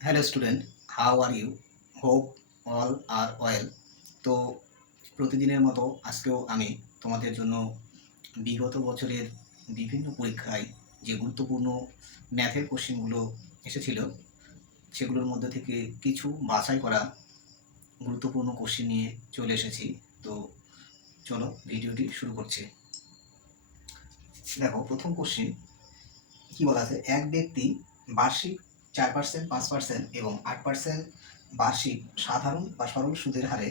Hello student, how are you? Hope all are well. তো প্রতিদিনের মতো আজকেও আমি তোমাদের জন্য বিগত বছরের বিভিন্ন পরীক্ষায় যে গুরুত্বপূর্ণ ম্যাথের কোশ্চেনগুলো এসেছিল সেগুলোর মধ্যে থেকে কিছু বাছাই করা গুরুত্বপূর্ণ কোশ্চেন নিয়ে চলে এসেছি। তো চলো ভিডিওটি শুরু করছি। দেখো, প্রথম কোশ্চেন কি বলা আছে, এক ব্যক্তি বার্ষিক 4%, 5% এবং 8% বার্ষিক সাধারণ বা সরল সুদের হারে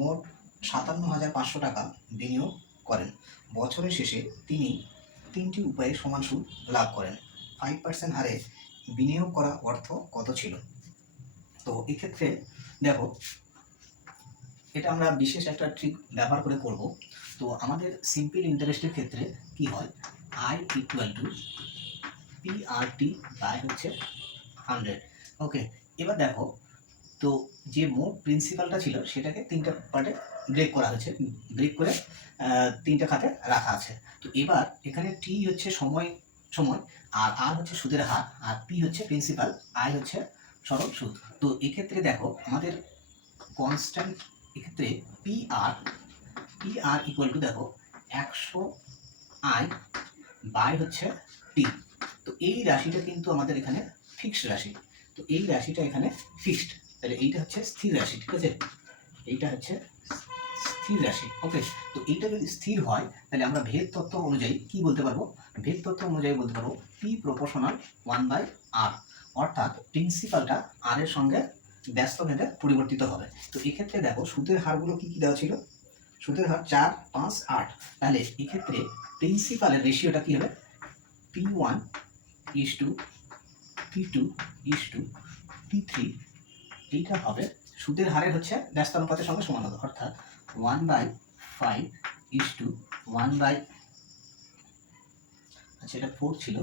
মোট 57,500 টাকা বিনিয়োগ করেন। বছরের শেষে তিনি তিনটি উপায়ে সমান সুদ লাভ করেন। 5% হারে বিনিয়োগ করা অর্থ কত ছিল? তো এক্ষেত্রে দেখো, এটা আমরা বিশেষ একটা ট্রিক ব্যবহার করে করব। তো আমাদের সিম্পল ইন্টারেস্টের ক্ষেত্রে কি হয়, I equal to PRT by হচ্ছে 100। ওকে, এবার দেখো, তো যে মোট প্রিন্সিপালটা ছিল সেটাকে তিনটা পার্টে ব্রেক করা হয়েছে, ব্রেক করে তিনটা খাতে রাখা আছে। তো এবার এখানে টি হচ্ছে সময় সময়, আর আর হচ্ছে সুদের হার, আর পি হচ্ছে প্রিন্সিপাল, আই হচ্ছে সরল সুদ। তো এক্ষেত্রে দেখো আমাদের কনস্ট্যান্ট, এক্ষেত্রে পি আর ইকুয়াল টু দেখো 100 আই বাই হচ্ছে টি। তো এই রাশিটা কিন্তু আমাদের এখানে ফিক্সড রাশি। তো এই রাশিটা এখানে ফিক্সড, তাহলে এইটা হচ্ছে স্থির রাশি, ঠিক আছে? এইটা হচ্ছে স্থির রাশি। ওকে, তো এইটা যদি স্থির হয় তাহলে আমরা ভেদ তত্ত্ব অনুযায়ী কি বলতে পারবো? ভেদ তত্ত্ব অনুযায়ী বলতে পারবো পি প্রপোর্শনাল 1/r, অর্থাৎ প্রিন্সিপালটা আর এর সঙ্গে ব্যস্ত ভেদে পরিবর্তিত হবে। তো এক্ষেত্রে দেখো সুদের হারগুলো কি কি দেওয়া ছিল, সুদের হার 4, 5, 8। তাহলে এক্ষেত্রে প্রিন্সিপালের রেশিওটা কি হবে? P1 is to P2 is to P3। এইটা হবে সুদের হারের হচ্ছে ব্যস্তানুপাতের সঙ্গে সমান হবে, অর্থাৎ 1/5 is to 1/, আচ্ছা এটা 4 ছিল,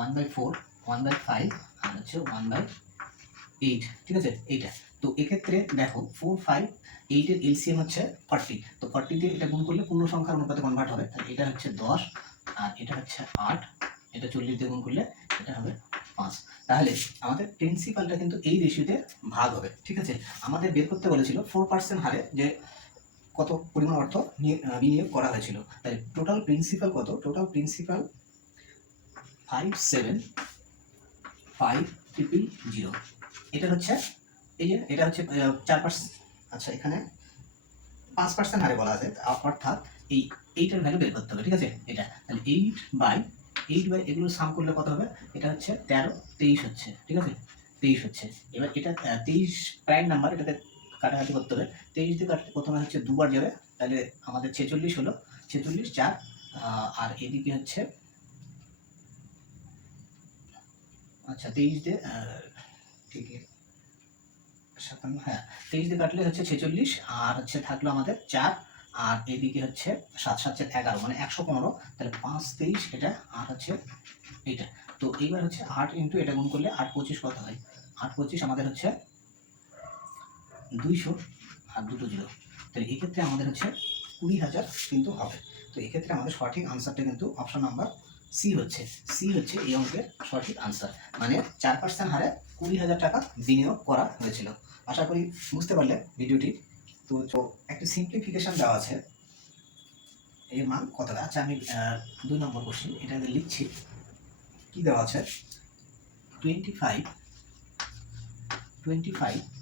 1/4, 1/5 আর হচ্ছে 1/8, ঠিক আছে এইটা। তো এক্ষেত্রে দেখো 4, 5, 8 এর এলসিএম হচ্ছে 40। তো 40 দিয়ে এটা গুণ করলে পূর্ণ সংখ্যার অনুপাতে কনভার্ট হবে, তাহলে এটা হচ্ছে 10 আর এটা হচ্ছে 8, এটা 40 দিয়ে গুণ করলে এটা হবে 5। তাহলে আমাদের প্রিন্সিপালটা কিন্তু এই রেশিওতে ভাগ হবে, ঠিক আছে? আমাদের বের করতে বলেছিল 4% হারে যে কত পরিমাণ অর্থ বিনিয়োগ করা হয়েছিল। তাহলে টোটাল প্রিন্সিপাল কত? Total principal 5,750,000। এটা হচ্ছে এই যে এটা হচ্ছে 4%, আচ্ছা এখানে 5% হারে বলা আছে, অর্থাৎ এই এইটার ভ্যালু বের করতে হবে, ঠিক আছে? এটা তাহলে 8/8 এগুলো সাম করলে কত হবে? এটা হচ্ছে 13, 23 হচ্ছে, ঠিক আছে? 23 হচ্ছে। এবার এটা 23 প্রাইম নাম্বার, এটাতে কাটাকাটি করতে হবে। 23 দিয়ে কাটলে প্রথমে হচ্ছে দুবার যাবে, তাহলে আমাদের 46 হলো, 46 4, আর এদিকে হচ্ছে, আচ্ছা 23 দিয়ে ঠিক 57, হ্যাঁ 23 দিয়ে কাটলে হচ্ছে 46, আর হচ্ছে থাকলো আমাদের 4, আর এদিকে হচ্ছে 7, 7, 11 মানে 115। তাহলে 5, 23 এটা, আর হচ্ছে এইটা। তো এইবার হচ্ছে 8 ইন্টু এটা গুণ করলে 8, 25 কত হয়? 8, 25 আমাদের হচ্ছে 200 আর দুটো জিরো। তাহলে এক্ষেত্রে আমাদের হচ্ছে 20,000 কিন্তু হবে। তো এক্ষেত্রে আমাদের সঠিক আনসারটা কিন্তু অপশন নাম্বার সি হচ্ছে। সি হচ্ছে এই অঙ্কের সঠিক আনসার, মানে 4% হারে 20,000 টাকা বিনিয়োগ করা হয়েছিল। আশা করি বুঝতে পারলে ভিডিওটি। তো একটা সিম্পলিফিকেশন দেওয়া আছে, এর মান কত? আচ্ছা আমি 2 নম্বর কোশ্চেন এটাকে লিখছি। কি দেওয়া আছে? 25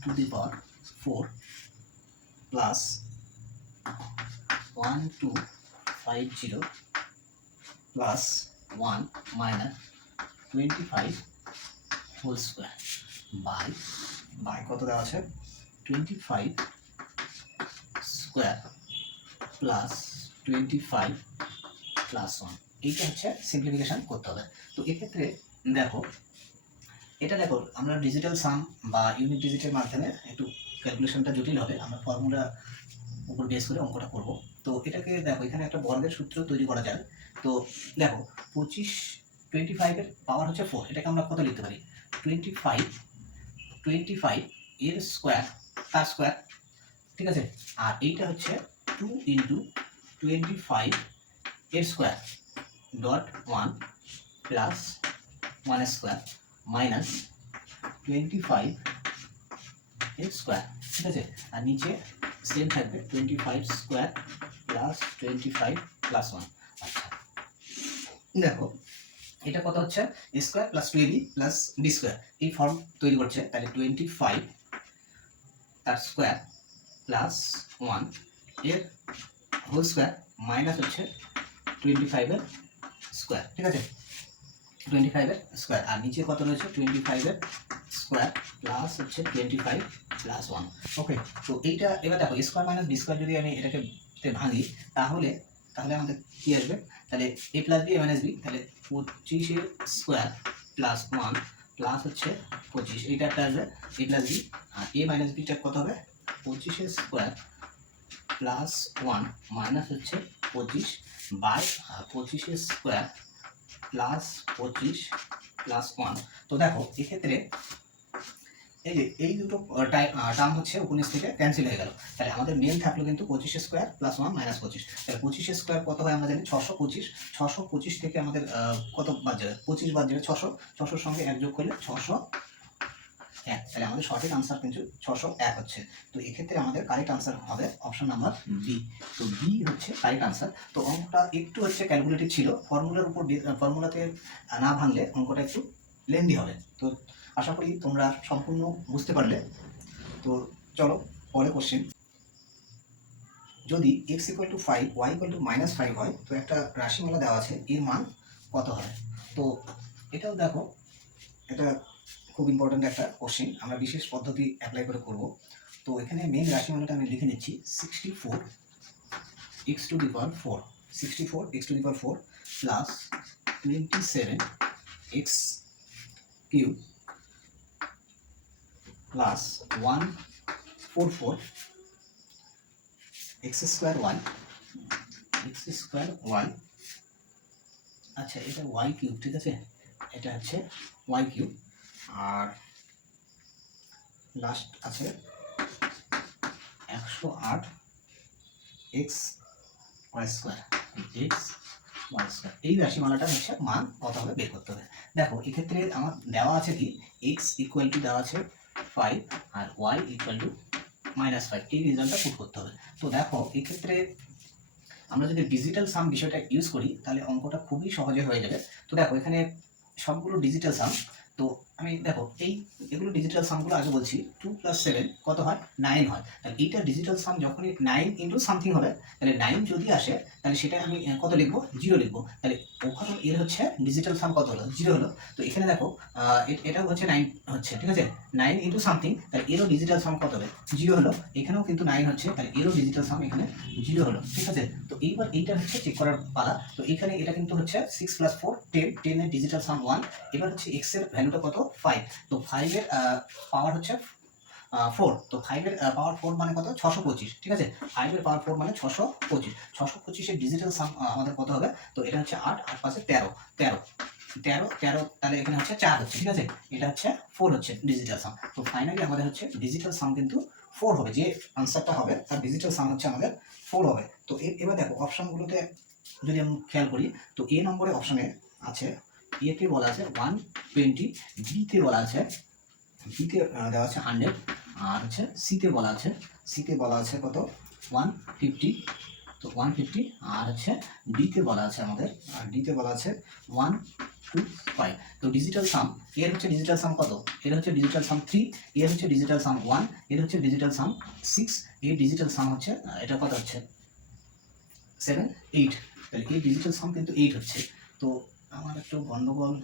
to the power 4 plus 1250 plus 1 minus 25 whole square by কত দেওয়া আছে? 25 স্কোয়ার প্লাস 25 প্লাস 1। এইটা হচ্ছে সিম্পলিফিকেশন করতে হবে। তো এক্ষেত্রে দেখো, এটা দেখো আমরা ডিজিটাল সাম বা ইউনিট ডিজিটের মাধ্যমে একটু ক্যালকুলেশনটা জটিল হবে, আমরা ফর্মুলা উপর বেস করে অঙ্কটা করব। তো এটাকে দেখো, এখানে একটা বর্গের সূত্র তৈরি করা যায়। তো দেখো 25 এর পাওয়ার হচ্ছে 4, এটাকে আমরা কত লিখতে পারি? 25 এর স্কোয়ার, তার স্কোয়ার, ঠিক আছে? আর এইটা হচ্ছে 2 ইন্টু 25 এর square dot 1 plus 1 square minus 25 এর স্কোয়ার, ঠিক আছে, আর নিচে সেম থাকবে 25 স্কোয়ার প্লাস 25 প্লাস 1। আচ্ছা দেখো এটা কত হচ্ছে a square plus 2ab plus b square, এই ফর্ম তৈরি করছে, তাহলে 25 তার স্কোয়ার প্লাস 1 এর হোল স্কোয়ার মাইনাস হচ্ছে 25 এর স্কোয়ার, ঠিক আছে, 25 এর স্কোয়ার, আর নিচে কত রয়েছে 25 এর স্কোয়ার প্লাস হচ্ছে 25 প্লাস 1। ওকে, তো এইটা এবার দেখো স্কোয়ার মাইনাস বি স্কোয়ার যদি আমি এটাকে ভাঙি তাহলে আমাদের কি আসবে, তাহলে এ plus B A minus B, তাহলে 25 এর স্কোয়ার প্লাস 1 প্লাস হচ্ছে 25, এইটা একটা আসবে এ প্লাস বি, আর এ মাইনাস বিটা কত হবে 25 এর স্কোয়ার প্লাস 1 মাইনাস হচ্ছে 25 বাই 25 এর স্কোয়ার প্লাস 25 প্লাস 1। তো দেখো এক্ষেত্রে এই যে এই দুটো টার্ম হচ্ছে 19 থেকে ক্যান্সেল হয়ে গেল, তাহলে আমাদের মেন থাকলো কিন্তু 25 স্কোয়ার প্লাস 1 মাইনাস 25, তাহলে 25 স্কোয়ার কত হয় আমরা জানি 625, 625 থেকে আমাদের কত বাদ যাবে 25 বাদ যাবে 600, 600 সঙ্গে 1 যোগ করলে 601, তাহলে আমাদের সঠিক আনসার কিন্তু 601 হচ্ছে। তো এক্ষেত্রে আমাদের কারেক্ট আনসার হবে অপশন নাম্বার বি, তো বি হচ্ছে কারেক্ট আনসার। তো অঙ্কটা একটু হচ্ছে ক্যালকুলেটিভ ছিল, ফর্মুলার উপর ফর্মুলাতে না ভাঙলে অঙ্কটা একটু লেন্দি হবে। তো আশা করি তোমরা সম্পূর্ণ বুঝতে পারলে। তো চলো পরে কোশ্চেন, যদি x = 5 y = -5 হয় তো একটা রাশিমালা দেওয়া আছে, এর মান কত হয়। তো এটাও দেখো এটা খুব ইম্পর্ট্যান্ট একটা কোশ্চেন, আমরা বিশেষ পদ্ধতি অ্যাপ্লাই করে করব। তো এখানে মেন রাশিমালাটা আমি লিখে নিচ্ছি 64 x to the power 4, 64 x to the power 4 plus 27 x cube plus 144 x square y, আচ্ছা এটা y কিউব, ঠিক আছে, এটা হচ্ছে y কিউব, আর লাস্ট আছে 108 x y স্কোয়ার, এই রাশিমালাটা হচ্ছে মান কত হবে বের করতে হবে। দেখো এক্ষেত্রে আমার দেওয়া আছে কি x = দেওয়া আছে 5 আর y = -5, এই রেজাল্টটা পুট করতে হবে। তো দেখো এক্ষেত্রে আমরা যদি ডিজিটাল সাম বিষয়টা ইউজ করি তাহলে অঙ্কটা খুবই সহজে হয়ে যাবে। তো দেখো এখানে সবগুলো ডিজিটাল সাম, তো আমি দেখো এগুলো ডিজিটাল সামগুলো আগে বলছি, 2 + 7 কত হয় 9 হয়, তাহলে এইটা ডিজিটাল সাম যখনই 9 ইন্টু সামথিং হবে, তাহলে 9 যদি আসে তাহলে সেটা আমি কত লিখবো 0 লিখবো, তাহলে ওখানে এর হচ্ছে ডিজিটাল সাম কত হলো 0 হলো। তো এখানে দেখো এটাও হচ্ছে 9 হচ্ছে, ঠিক আছে, 9 ইন্টু সামথিং, তাহলে এরও ডিজিটাল সাম কত হবে 0 হলো, এখানেও কিন্তু 9 হচ্ছে, তাহলে এরও ডিজিটাল সাম এখানে 0 হলো, ঠিক আছে। তো এইবার এইটা হচ্ছে চেক করার পালা। তো এখানে এটা কিন্তু হচ্ছে 6 + 4 10, 10 এর ডিজিটাল সাম 1, এবার হচ্ছে x এর ভ্যালুটা কত 5, তো 5 এর পাওয়ার হচ্ছে 4, তো 5 এর পাওয়ার 4 মানে কত 625, ঠিক আছে, 5 এর পাওয়ার 4 মানে 625, 625 এর ডিজিটাল সাম আমাদের কত হবে, তো এটা হচ্ছে 8, 8 5 13, 13, 13, 13, তাহলে এখানে হচ্ছে 4 হচ্ছে, ঠিক আছে, এটা হচ্ছে 4 হচ্ছে ডিজিটাল সাম। তো ফাইনালি আমাদের হচ্ছে ডিজিটাল সাম কিন্তু 4 হবে, যে আনসারটা হবে তার ডিজিটাল সাম হচ্ছে আমাদের 4 হবে। তো এবার দেখো অপশনগুলোতে যদি আমি খেয়াল করি, তো এ নম্বরে অপশনে আছে, এতে বলা আছে 120, বিতে বলা আছে, বিতে দেওয়া আছে 100, আর হচ্ছে সিতে বলা আছে কত 150, তো 150, আর হচ্ছে ডিতে বলা আছে আমাদের, আর ডিতে বলা আছে 125। তো ডিজিটাল সাম এর হচ্ছে ডিজিটাল সাম কত, এর হচ্ছে ডিজিটাল সাম 3, এর হচ্ছে ডিজিটাল সাম 1, এর হচ্ছে ডিজিটাল সাম 6, এর ডিজিটাল সাম হচ্ছে এটা কত হচ্ছে 7, 8, তাহলে এই ডিজিটাল সাম কিন্তু 8 হচ্ছে। তো আমার একটু গন্ডগোল,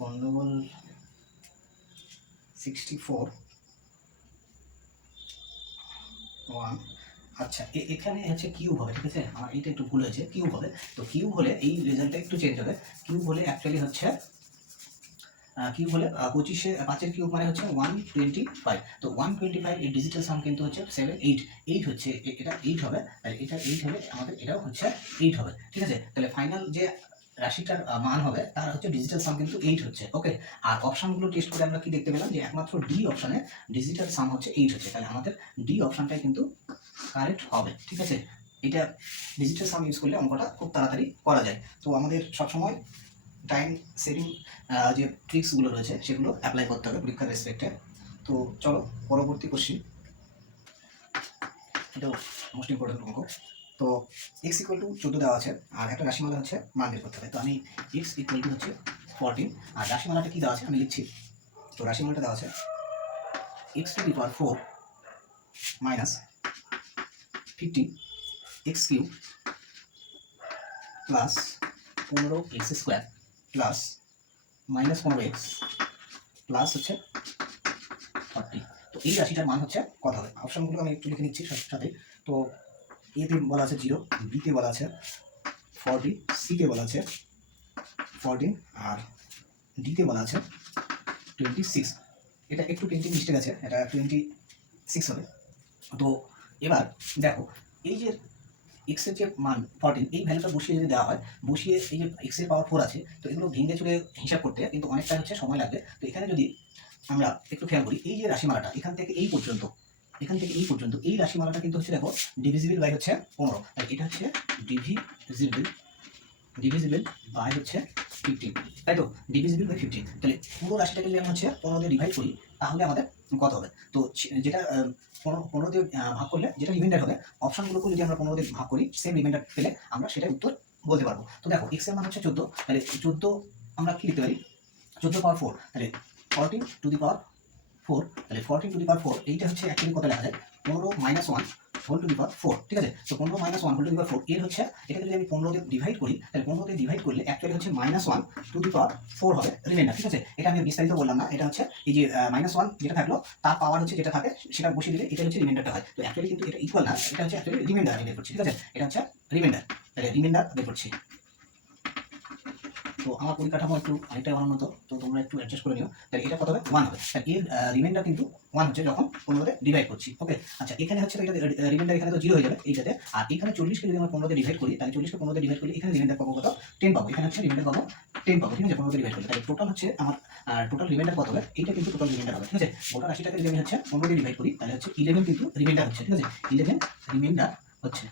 গন্ডগোল 64 1, আচ্ছা এখানে হচ্ছে কিউব হবে, ঠিক আছে, আমার এটা একটু ভুল হয়েছে, কিউব হবে। তো কিউব হলে এই রেজাল্টটা একটু চেঞ্জ হবে, কিউব হলে অ্যাকচুয়ালি হচ্ছে কিউব হলে 25 5 কিউব মানে হচ্ছে 125, তো 125 এর ডিজিটাল সাম কিন্তু হচ্ছে 7, 8, 8 হচ্ছে, এটা 8 হবে, আর এটা 8 হলে আমাদের এটাও হচ্ছে 8 হবে, ঠিক আছে। তাহলে ফাইনাল যে রাশিটার মান হবে তার হচ্ছে ডিজিটাল সাম কিন্তু 8 হচ্ছে। ওকে, আর অপশনগুলো টেস্ট করে আমরা কি দেখতে পেলাম যে একমাত্র ডি অপশনে ডিজিটাল সাম হচ্ছে 8 হচ্ছে, তাহলে আমাদের ডি অপশনটাই কিন্তু কারেক্ট হবে। ঠিক আছে, এটা ডিজিটাল সাম ইউজ করলে অঙ্কটা খুব তাড়াতাড়ি করা যায়। তো আমাদের সবসময় টাইম সেভিং যে ট্রিক্সগুলো রয়েছে সেগুলো অ্যাপ্লাই করতে হবে পরীক্ষার রেসপেক্টে। তো চলো পরবর্তী কোশ্চিন, এটাও মোস্ট ইম্পর্টেন্ট অঙ্ক। তো এক্স ইকুয়াল টু 14 দেওয়া আছে আর একটা রাশিমালা হচ্ছে মান বের করতে হবে। তো আমি এক্স ইকুয়াল টু হচ্ছে 14 আর রাশিমালাটা কি দেওয়া আছে আমি লিখছি। তো রাশিমালাটা দেওয়া আছে x two the power 4 minus 15 x cube plus 15 x square plus minus 15 x plus হচ্ছে 40। তো এই রাশিটার মান হচ্ছে কত হবে? অপশনগুলো আমি একটু লিখে নিচ্ছি সাথে। তো এতে বলা আছে 0, বিতে বলা আছে 40, সিতে বলা আছে 14 আর ডিতে বলা আছে 26। এটা একটু প্রিন্টিং মিস্টেক আছে, এটা 26 হবে। তো এবার দেখো এই যে এক্স এর যে মান 14, এই ভ্যালুটা বসিয়ে যদি দেওয়া হয়, বসিয়ে এই যে এক্স এর পাওয়ার 4 আছে, তো এগুলো ভেঙে চুরে হিসাব করতে কিন্তু অনেকটা হচ্ছে সময় লাগবে। তো এখানে যদি আমরা একটু খেয়াল করি, এই যে রাশিমালাটা এখান থেকে এই পর্যন্ত, এখান থেকে এই পর্যন্ত এই রাশিমালাটা কিন্তু হচ্ছে দেখো ডিভিজিবল বাই হচ্ছে 15, আর এটা হচ্ছে ডিভিজিবল বাই হচ্ছে 15, তাই তো ডিভিজিবল বাই 15। তাহলে পুরো রাশিটাকে যদি আমি হচ্ছে 15 দিয়ে ডিভাইড করি তাহলে আমাদের কত হবে? তো যেটা 15 দিয়ে ভাগ করলে যেটা রিমাইন্ডার হবে, অপশনগুলোকে যদি আমরা 15 দিয়ে ভাগ করি সেম রিমাইন্ডার পেলে আমরা সেটার উত্তর বলতে পারবো। তো দেখো এক্স এর মান হচ্ছে 14, তাহলে 14 আমরা কি লিখতে পারি 14 পাওয়ার 4, তাহলে 14 টু দি পাওয়ার 4, তাহলে 14 টু দি পাওয়ার 4 এইটা হচ্ছে অ্যাকচুয়ালি কত লেখা যায় 15 minus 1 whole to the power 4। ঠিক আছে, তো 15 minus 1 whole to the power 4 এর হচ্ছে, এটাকে যদি আমি 15 দিয়ে ডিভাইড করি তাহলে 15 দিয়ে ডিভাইড করলে অ্যাকচুয়ালি হচ্ছে মাইনাস 1 টু দি পাওয়ার 4 হবে রিমাইন্ডার। ঠিক আছে, এটা আমি বিস্তারিত বললাম না, এটা হচ্ছে এই যে মাইনাস 1 যেটা থাকলো তার পাওয়ার হচ্ছে যেটা থাকে সেটা বসিয়ে দিলে এটা হচ্ছে রিমাইন্ডারটা হয়। তো অ্যাকচুয়ালি কিন্তু এটা ইকুয়াল না, এটা হচ্ছে অ্যাকচুয়ালি রিমাইন্ডার আমি বের করছি। ঠিক আছে, এটা হচ্ছে রিমাইন্ডার, তাহলে রিমাইন্ডার বের করছি। তো আমার পরিকাঠামো একটু অনেকটাই অনুন্নত, তো তোমরা একটু অ্যাডজাস্ট করে নিও। তাহলে এটা কত হবে 1 হবে, তাহলে এর রিমাইন্ডার কিন্তু 1 হচ্ছে যখন 15 দিয়ে ডিভাইড করছি। ওকে, আচ্ছা এখানে হচ্ছে এটা রিমাইন্ডার এখানে তো 0 হয়ে যাবে এইটাতে, আর এখানে 40 কে যদি আমরা 15 দিয়ে ডিভাইড করি তাহলে 40 কে 15 দিয়ে ডিভাইড করলে এখানে রিমাইন্ডার পাবো কত 10 পাবো, এখানে হচ্ছে রিমাইন্ডার পাবো 10 পাবো। ঠিক আছে, 15 দিয়ে ডিভাইড করলে তাহলে টোটাল হচ্ছে আমার টোটাল রিমাইন্ডার কত হবে, এইটা কিন্তু টোটাল রিমাইন্ডার হবে। ঠিক আছে, গোটা রাশিটাকে যদি আমি হচ্ছে 15 দিয়ে ডিভাইড করি তাহলে হচ্ছে 11 কিন্তু রিমাইন্ডার হচ্ছে। ঠিক আছে, 11 রিমাইন্ডার হচ্ছে।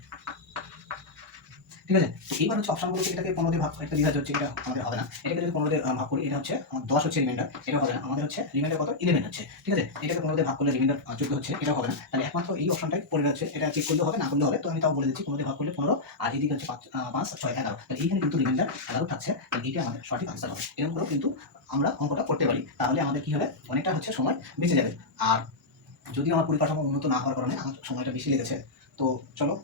ঠিক আছে, তো এইবার হচ্ছে অপশনগুলোকে এটাকে 15 দিয়ে ভাগ একটা বিভাজ্য হচ্ছে, এটা আমাদের হবে না। এটাকে যদি 15 দিয়ে ভাগ করি এটা হচ্ছে আমার 10 হচ্ছে রিমাইন্ডার, এটা হবে না। আমাদের হচ্ছে রিমাইন্ডার কত 11 হচ্ছে। ঠিক আছে, এটাকে 15 দিয়ে ভাগ করলে রিমাইন্ডার 14 হচ্ছে, এটা হবে না। তাহলে একমাত্র এই অপশনটাই পড়ে যাচ্ছে, এটা চেক করলে হবে না করলে হবে। তো আমি তাও বলে দিচ্ছি 15 দিয়ে ভাগ করলে 15 আর এদিকে হচ্ছে 5 6 11, তাহলে এইখানে কিন্তু রিমাইন্ডার 11 থাকছে, তাহলে এটা আমাদের সঠিক আনসার হবে। এরকম করেও কিন্তু আমরা অঙ্কটা করতে পারি, তাহলে আমাদের কি হবে অনেকটা হচ্ছে সময় বেঁচে যাবে। আর যদি আমার পরিকাঠামো উন্নত না হওয়ার কারণে আমার সময়টা বেশি লেগেছে। তো চলো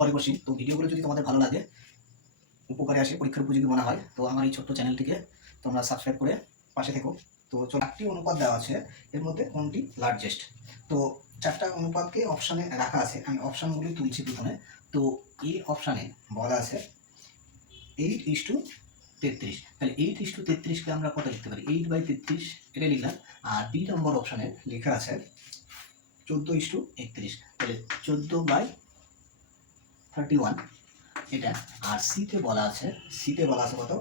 পরে বসি। তো ভিডিওগুলো যদি তোমাদের ভালো লাগে, উপকারে আসে, পরীক্ষার উপযোগী মনে হয়, তো আমার এই ছোট্ট চ্যানেলটিকে তোমরা সাবস্ক্রাইব করে পাশে থেকো। তো 4টি অনুপাত দেওয়া আছে, এর মধ্যে কোনটি লার্জেস্ট? তো 4টা অনুপাতকে অপশানে রাখা আছে, আমি অপশানগুলি তুলছি প্রথমে। তো এই অপশানে বলা আছে 8:33, তাহলে 8:33কে আমরা কত লিখতে পারি 8/33, এটা লিখলাম। আর 2 নম্বর অপশানে লেখা আছে 14:31, তাহলে 14/31 এটা। আর সিতে বলা আছে কত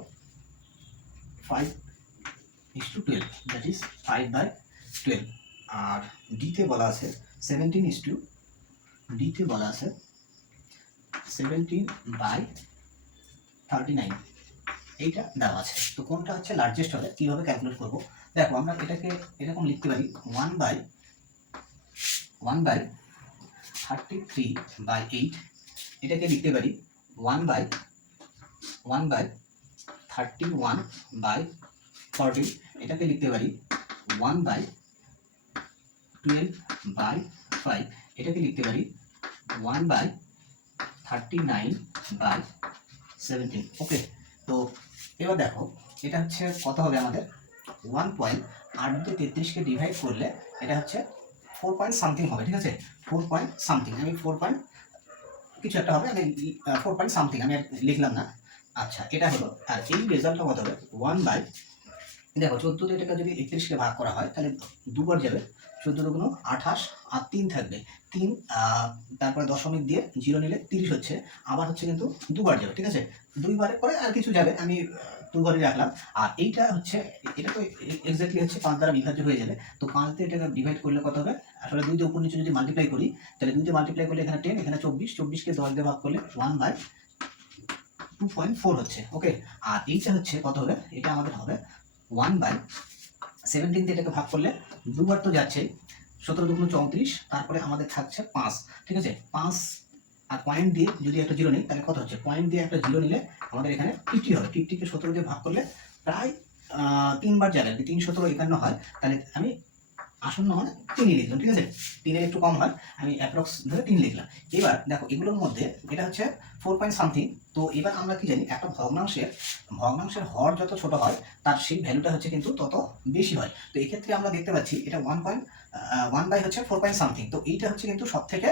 5:12, দ্যাট ইজ 5/12। আর ডিতে বলা আছে 17:39, এইটা দেওয়া আছে। তো কোনটা হচ্ছে লার্জেস্ট হবে কিভাবে ক্যালকুলেট করব? দেখো আমরা এটাকে এরকম লিখতে পারি 1/33/8, এটাকে লিখতে পারি 1/31/14, এটাকে লিখতে পারি 1/12/5, এটাকে লিখতে পারি 1/39/17। ওকে, তো এবার দেখো এটা হচ্ছে কত হবে আমাদের 1.8 দিয়ে 33কে ডিভাইড করলে এটা হচ্ছে 4 পয়েন্ট সামথিং হবে। ঠিক আছে, 4 পয়েন্ট সামথিং, আমি 4 পয়েন্ট কিছু একটা হবে, আমি 4 পয়েন্ট সামথিং আমি আর লিখলাম না। আচ্ছা এটা হলো, আর এই রেজাল্টটা কত হবে 1 বাই, দেখো 14 দিয়ে এটাকে যদি 31কে ভাগ করা হয় তাহলে দুবার যাবে, 14 দুগুণ 28 আর 3 থাকবে 3, তারপরে দশমিক দিয়ে 0 নিলে 30 হচ্ছে, আবার হচ্ছে কিন্তু দুবার যাবে, ঠিক আছে? দুইবারের পরে আর কিছু যাবে, আমি দুবারই রাখলাম। আর এইটা হচ্ছে, এটা তো এক্স্যাক্টলি হচ্ছে 5 দ্বারা বিভাজ্য হয়ে যাবে। তো 5 দিয়ে এটাকে ডিভাইড করলে কত হবে? আসলে 2 দিয়ে উপর নিচে যদি মাল্টিপ্লাই করি, তাহলে 2 দিয়ে মাল্টিপ্লাই করলে এখানে 10, এখানে 24, 24 কে 10 দিয়ে ভাগ করলে 1/2.4 হচ্ছে, ওকে। আর এইটা হচ্ছে কত হবে? এটা আমাদের হবে 1/17 দিয়ে এটাকে ভাগ করলে দুবার তো যাচ্ছে, 17 দুগুণ 34, তারপরে আমাদের থাকছে 5, ঠিক আছে? 5 আর পয়েন্ট দিয়ে যদি একটা 0 নিই তাহলে কত হচ্ছে? পয়েন্ট দিয়ে একটা 0 নিলে আমাদের এখানে 50 হবে। 50 কে 17 দিয়ে ভাগ করলে প্রায় 3 বার যাবে, 3 17 51 হয়। তাহলে আমি আসন্ন মানে 3ই লিখলাম, ঠিক আছে? 3-এর একটু কম হয়, আমি অ্যাপ্রক্স ধরে 3 লিখলাম। এবার দেখো এগুলোর মধ্যে এটা হচ্ছে 4 পয়েন্ট সামথিং। তো এবার আমরা কি জানি, একটা ভগ্নাংশের হর যত ছোট হয় তার সেই ভ্যালুটা হচ্ছে কিন্তু তত বেশি হয়। তো এক্ষেত্রে আমরা দেখতে পাচ্ছি এটা 1 হচ্ছে 4 পয়েন্ট সামথিং। তো এইটা হচ্ছে কিন্তু সব থেকে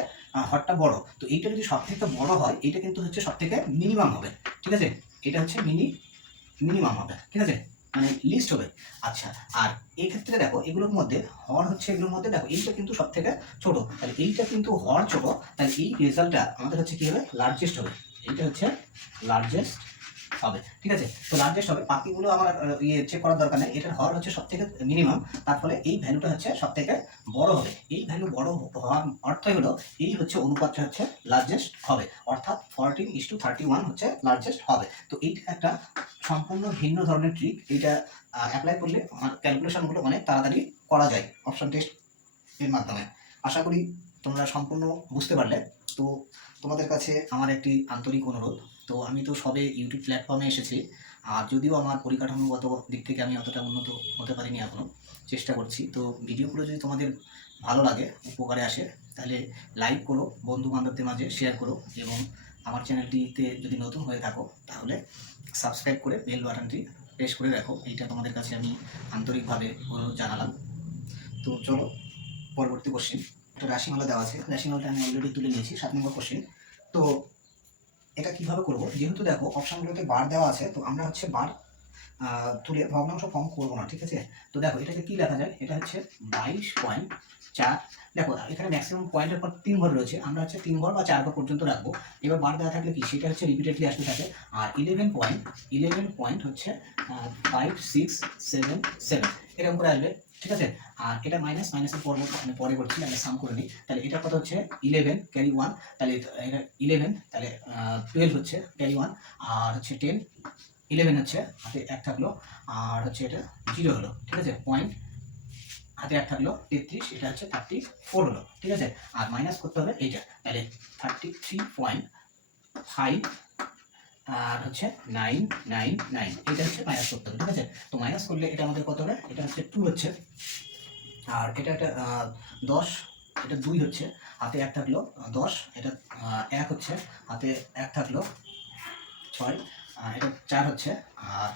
হরটা বড়। তো এইটা যদি সব থেকে বড় হয়, এইটা কিন্তু হচ্ছে সব থেকে মিনিমাম হবে, ঠিক আছে? এটা হচ্ছে মিনিমাম হবে, ঠিক আছে? মানে লিস্ট হবে। আচ্ছা, আর এই ক্ষেত্রে দেখো এগুলোর মধ্যে হর হচ্ছে, এগুলোর মধ্যে দেখো এইটা কিন্তু সব থেকে ছোট, তাহলে এইটা কিন্তু হর ছোট, তাহলে এই রেজাল্টটা আমাদের হচ্ছে কি হবে? লার্জেস্ট হবে। এইটা হচ্ছে লার্জেস্ট হবে, ঠিক আছে? তো লার্জেস্ট হবে, বাকিগুলো আমার চেক করার দরকার নেই। এটার হর হচ্ছে সব থেকে মিনিমাম, তার ফলে এই ভ্যালুটা হচ্ছে সব থেকে বড় হবে। এই ভ্যালু বড় হওয়ার অর্থই হলো এই হচ্ছে অনুপাতটা হচ্ছে লার্জেস্ট হবে, অর্থাৎ 14:31 হচ্ছে লার্জেস্ট হবে। তো এইটা একটা সম্পূর্ণ ভিন্ন ধরনের ট্রিক। এইটা অ্যাপ্লাই করলে আমার ক্যালকুলেশনগুলো অনেক তাড়াতাড়ি করা যায় অপশন টেস্ট এর মাধ্যমে। আশা করি তোমরা সম্পূর্ণ বুঝতে পারলে। তো তোমাদের কাছে আমার একটি আন্তরিক অনুরোধ, তো আমি তো সবে ইউটিউব প্ল্যাটফর্মে এসেছি, আর যদিও আমার পরিকাঠামোগত দিক থেকে আমি অতটা উন্নত হতে পারিনি এখনও, চেষ্টা করছি। তো ভিডিওগুলো যদি তোমাদের ভালো লাগে, উপকারে আসে, তাহলে লাইক করো, বন্ধু বান্ধবদের মাঝে শেয়ার করো, এবং আমার চ্যানেলটিতে যদি নতুন হয়ে থাকো তাহলে সাবস্ক্রাইব করে বেল বাটনটি প্রেস করে রাখো। এইটা তোমাদের কাছে আমি আন্তরিকভাবে অনুরোধ জানালাম। তো চলো পরবর্তী কোশ্চেন। একটা রাশিমালা দেওয়া আছে, রাশিমালাটা আমি অলরেডি তুলে নিয়েছি। 7 নম্বর কোশ্চেন। তো এটা কিভাবে করব? যেহেতু দেখো অপশনগুলোতে বার দেওয়া আছে, তো আমরা হচ্ছে বার তুলে ভগ্নাংশ ফর্ম করবো না, ঠিক আছে? তো দেখো এটাকে কি লেখা যায়? এটা হচ্ছে 22.4। দেখো এখানে ম্যাক্সিমাম পয়েন্টের পর 3 ঘর রয়েছে, আমরা হচ্ছে 3 ঘর বা 4 ঘর পর্যন্ত রাখবো। এবার বার দেওয়া থাকলে কি সেটা হচ্ছে রিপিটেডলি আসতে থাকে। আর 11 পয়েন্ট হচ্ছে 5677 এরকম করে আসবে, ঠিক আছে? আর এটা মাইনাসের পর মানে পরে করছি, আমরা সাম করে নিই। তাহলে এটা কত হচ্ছে? 11 ক্যারি 1, তাহলে এটা 11, তাহলে 12 হচ্ছে ক্যারি 1, আর হচ্ছে 10, 11 হচ্ছে হাতে 1 থাকলো, আর হচ্ছে এটা 0 হলো, ঠিক আছে? পয়েন্ট হাতে 1 থাকলো 33, এটা হচ্ছে 34 হলো, ঠিক আছে? আর মাইনাস করতে হবে এইটা, তাহলে 33.5 আর হচ্ছে 999, এটা হচ্ছে মাইনাস করতে হবে, ঠিক আছে? তো মাইনাস করলে এটা আমাদের কত হবে? এটা হচ্ছে 2 হচ্ছে, আর এটা একটা 10, এটা 2 হচ্ছে, হাতে 1 থাকলো 10, এটা 1 হচ্ছে, হাতে 1 থাকলো 6, এটা 4 হচ্ছে, আর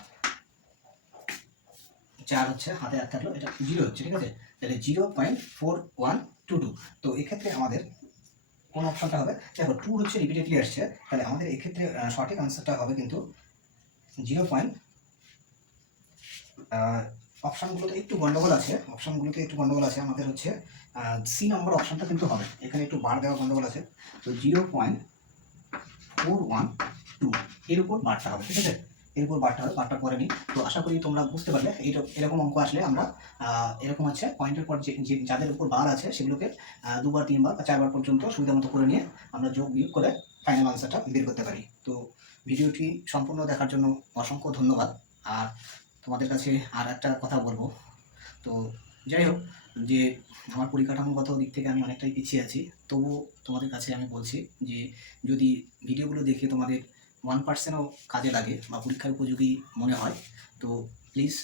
4 হচ্ছে, হাতে 1 থাকলো, এটা 0 হচ্ছে, ঠিক আছে? তাহলে 0.4122। তো এক্ষেত্রে আমাদের কোন অপশনটা হবে? দেখো 2 হচ্ছে রিপিটেডলি আসছে, তাহলে আমাদের এক্ষেত্রে সঠিক আনসারটা হবে কিন্তু 0. অপশনগুলোতে একটু গন্ডগোল আছে, আমাদের হচ্ছে সি নম্বর অপশনটা কিন্তু হবে, এখানে একটু বার দেওয়া গন্ডগোল আছে। তো 0.412 এর উপর বারটা হবে, ঠিক আছে? এর উপর বারটা হবে, বারটা পরে নিই। তো আশা করি তোমরা বুঝতে পারলে। এরকম অঙ্ক আসলে আমরা এরকম হচ্ছে পয়েন্টের পর যে যাদের উপর বার আছে সেগুলোকে 2 বার 3 বার বা 4 বার পর্যন্ত সুবিধা মতো করে নিয়ে আমরা যোগ বিয়োগ করে ফাইনাল আনসারটা বের করতে পারি। তো ভিডিওটি সম্পূর্ণ দেখার জন্য অসংখ্য ধন্যবাদ। আর তোমাদের কাছে আর একটা কথা বলবো, তো যাই হোক, যে আমার পরিকাঠামোগত দিক থেকে আমি অনেকটাই পিছিয়ে আছি, তবুও তোমাদের কাছে আমি বলছি যে যদি ভিডিওগুলো দেখে তোমাদের 1%ও কাজে লাগে বা পরীক্ষার উপযোগী মনে হয়, তো প্লিজ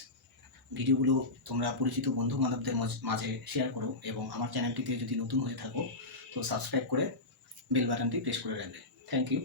ভিডিওগুলো তোমরা পরিচিত বন্ধু বান্ধবদের মাঝে শেয়ার করো, এবং আমার চ্যানেলটিতে যদি নতুন হয়ে থাকো তো সাবস্ক্রাইব করে বেল বাটনটি প্রেস করে রাখবে। Thank you.